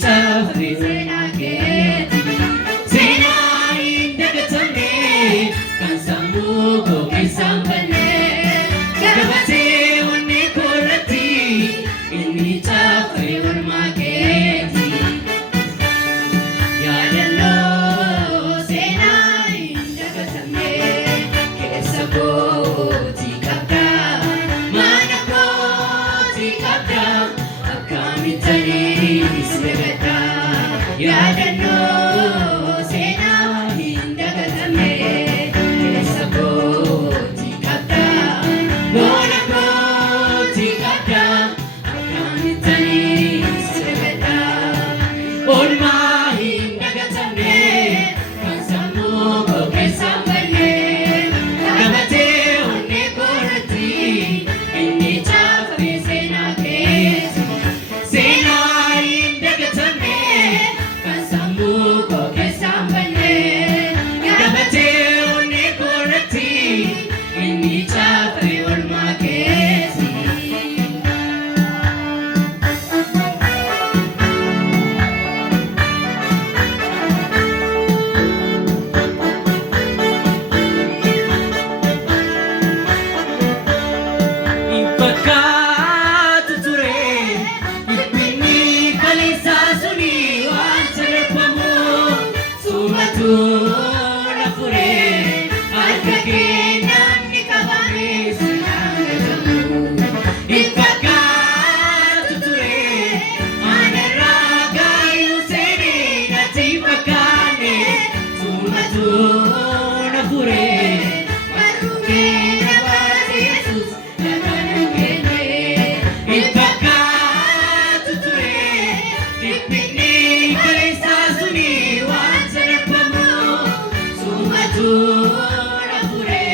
caafame seenaa keeti. Seenaa hin dagatamne kan sammuu koo keessaan banne. Gabatee onnee koo irratti inni caafame oolmaa keeti. Yaadannoo seenaa hin dagatamne keessa kootii qabda. Mana kootii qabda. Akkamitanii si dagadda. Yaadannoo seenaa hin dagatamne keessa kootii qabda. Mana kootii qabda. Akkamitanii si dagadda. Oolmaa hin dagatamne kan sammuu koo keessaan banne. Gabatee onnee koo irratti inni caafame seenaa keeti. Seenaa hin dagatamne kan sammuu koo keessaan banne. Gabatee onnee koo irratti inni caafame oolmaa keeti. Fakkaatu ture dhiphinni kaleessaa suni waan salphamu sumatu na fure harka kee namni qabame sinaan gatamu. Fakkaatu ture anarraa gaayuu seenee natti fakkaanne sumatu na fure barruu kee na baase Yesuus. Fakkaatu ture dhiphinni kaleessaa suni waan salphamu sumatu na fure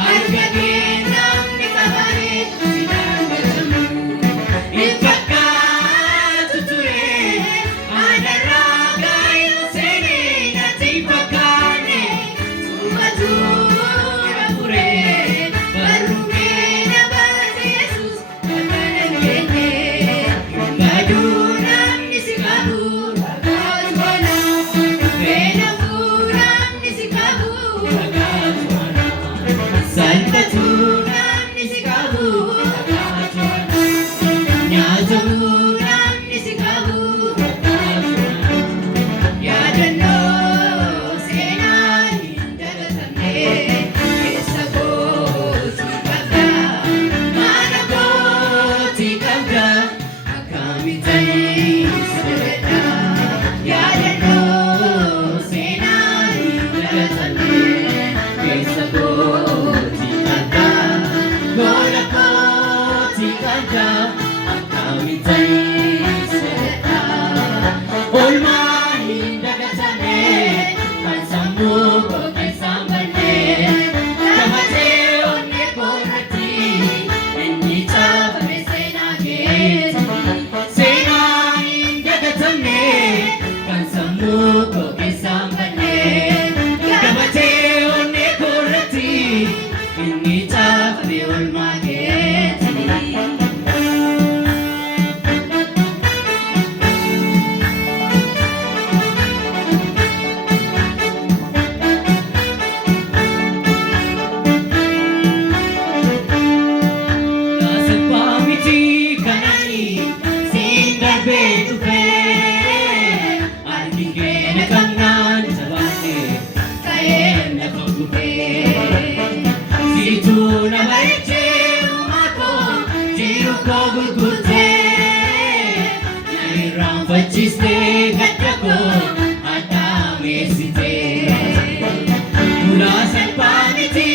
harka kee namni qabame sinaan gatamu. Fakkaatu ture anarraa gaayuu seenee natti fakkaanne sumatu na fure barruu kee na baase Yesuus. Yaadannoo seenaa hin dagatamne keessa kootii qabda. Mana kootii qabda. Akkamitanii si dagadda. Yaadannoo seenaa hin dagatamne keessa kootii qabda. Mana kootii qabda. Akkamitanii si dagadda. Oolmaa hin dagatamne kan sammuu koo keessaan banne. Gabatee onnee koo irratti inni caafame seenaa keeti. Seenaa hin dagatamne kan sammuu koo keessaan banne. Gabatee onnee koo irratti inni caafame oolmaa keeti. Salphaa miti kanani siin darbee dhufee harki kee na qabnaan jabaatee ka'ee na fagufee. Siituu na bareechee uumaa koo jiru koo gurgurtee na irraanfachiistee gadda koo addaa meessitee. Ulaa salphaa miti